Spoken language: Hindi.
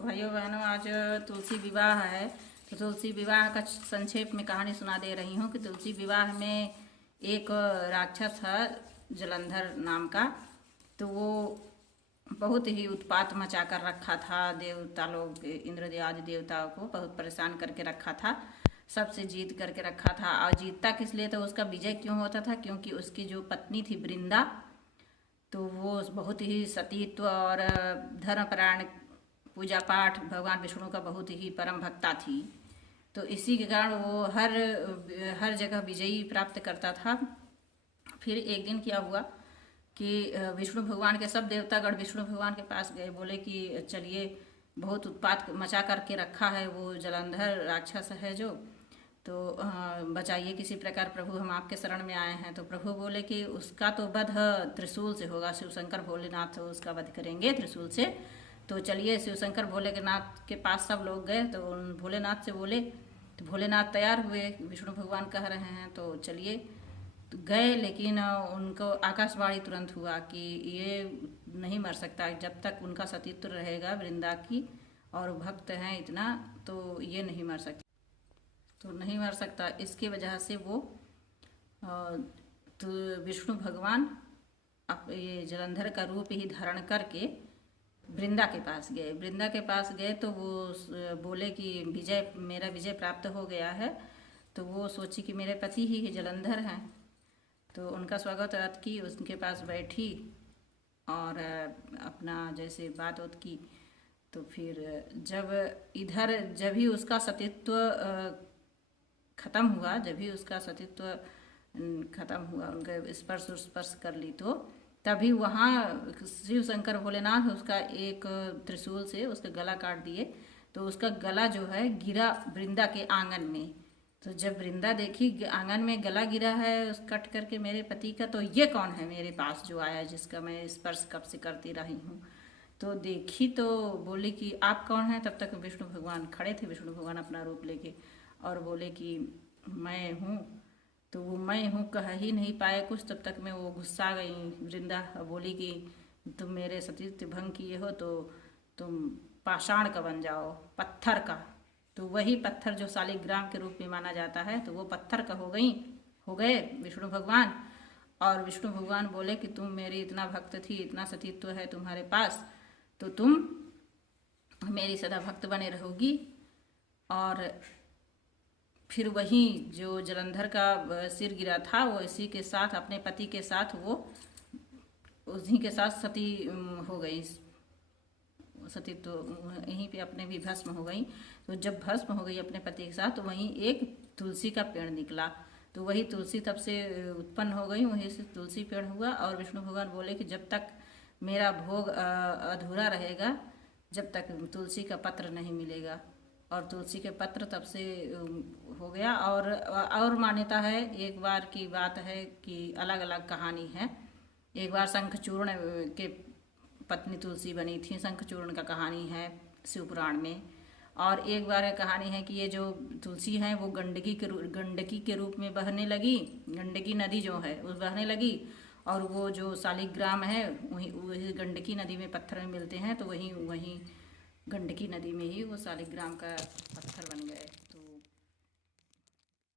तो भाइयों बहनों, आज तुलसी विवाह है। तो तुलसी विवाह का संक्षेप में कहानी सुना दे रही हूँ कि तुलसी विवाह में एक राक्षस है जलंधर नाम का। तो वो बहुत ही उत्पात मचा कर रखा था। देवता लोग, इंद्र आदि देवताओं को बहुत परेशान करके रखा था, सबसे जीत करके रखा था। और जीतता किस लिए? तो उसका विजय क्यों होता था? क्योंकि उसकी जो पत्नी थी वृंदा, तो वो बहुत ही सतीत्व और धर्मपरायण, पूजा पाठ भगवान विष्णु का बहुत ही परम भक्ता थी। तो इसी के कारण वो हर जगह विजयी प्राप्त करता था। फिर एक दिन क्या हुआ कि विष्णु भगवान के सब देवतागण विष्णु भगवान के पास गए, बोले कि चलिए, बहुत उत्पात मचा करके रखा है वो जलंधर राक्षस है जो, तो बचाइए किसी प्रकार प्रभु, हम आपके शरण में आए हैं। तो प्रभु बोले कि उसका तो वध त्रिशूल से होगा, शिव शंकर भोलेनाथ उसका वध करेंगे त्रिशूल से। तो चलिए, शिव शंकर भोलेनाथ के पास सब लोग गए। तो उन भोलेनाथ से बोले, तो भोलेनाथ तैयार हुए, विष्णु भगवान कह रहे हैं तो चलिए। तो गए, लेकिन उनको आकाशवाणी तुरंत हुआ कि ये नहीं मर सकता, जब तक उनका सतीत्व रहेगा वृंदा की और भक्त हैं इतना, तो ये नहीं मर सकता, तो नहीं मर सकता। इसकी वजह से वो तो विष्णु भगवान ये जलंधर का रूप ही धारण करके वृंदा के पास गए। वृंदा के पास गए तो वो बोले कि मेरा विजय प्राप्त हो गया है। तो वो सोची कि मेरे पति ही जलंधर हैं। तो उनका स्वागत की, उसके पास बैठी और अपना जैसे बात की। तो फिर जब ही उसका सतीत्व खत्म हुआ, उनका स्पर्श कर ली, तो तभी वहाँ शिव शंकर भोलेनाथ उसका एक त्रिशूल से उसका गला काट दिए। तो उसका गला जो है गिरा वृंदा के आंगन में। तो जब वृंदा देखी आंगन में गला गिरा है उस कट करके मेरे पति का, तो ये कौन है मेरे पास जो आया, जिसका मैं स्पर्श कब से करती रही हूँ। तो देखी तो बोली कि आप कौन हैं? तब तक विष्णु भगवान खड़े थे, विष्णु भगवान अपना रूप लेके, और बोले कि मैं हूँ। तो वो मैं हूँ कह ही नहीं पाए कुछ, तब तक में वो गुस्सा गई वृंदा, बोली कि तुम मेरे सतीत्व भंग किए हो तो तुम पाषाण का बन जाओ, पत्थर का। तो वही पत्थर जो शालिग्राम के रूप में माना जाता है, तो वो पत्थर का हो गए विष्णु भगवान। और विष्णु भगवान बोले कि तुम मेरी इतना भक्त थी, इतना सतीत्व है तुम्हारे पास, तो तुम मेरी सदा भक्त बने रहोगी। और फिर वही जो जलंधर का सिर गिरा था, वो इसी के साथ अपने पति के साथ वो उसी के साथ सती हो गई, सती तो यहीं पे अपने भी भस्म हो गई। तो जब भस्म हो गई अपने पति के साथ, तो वहीं एक तुलसी का पेड़ निकला। तो वही तुलसी तब से उत्पन्न हो गई, वहीं से तुलसी पेड़ हुआ। और विष्णु भगवान बोले कि जब तक मेरा भोग अधूरा रहेगा, जब तक तुलसी का पत्र नहीं मिलेगा। और तुलसी के पत्र तब से हो गया। और मान्यता है, एक बार की बात है कि अलग अलग कहानी है। एक बार शंखचूर्ण के पत्नी तुलसी बनी थी, शंखचूर्ण का कहानी है शिव पुराण में। और एक बार कहानी है कि ये जो तुलसी है वो गंडकी के रूप में बहने लगी, गंडकी नदी जो है उस बहने लगी। और वो जो शालिग्राम है वही गंडकी नदी में पत्थर मिलते हैं, तो वहीं गंडकी नदी में ही वो शालिग्राम का पत्थर बन गए।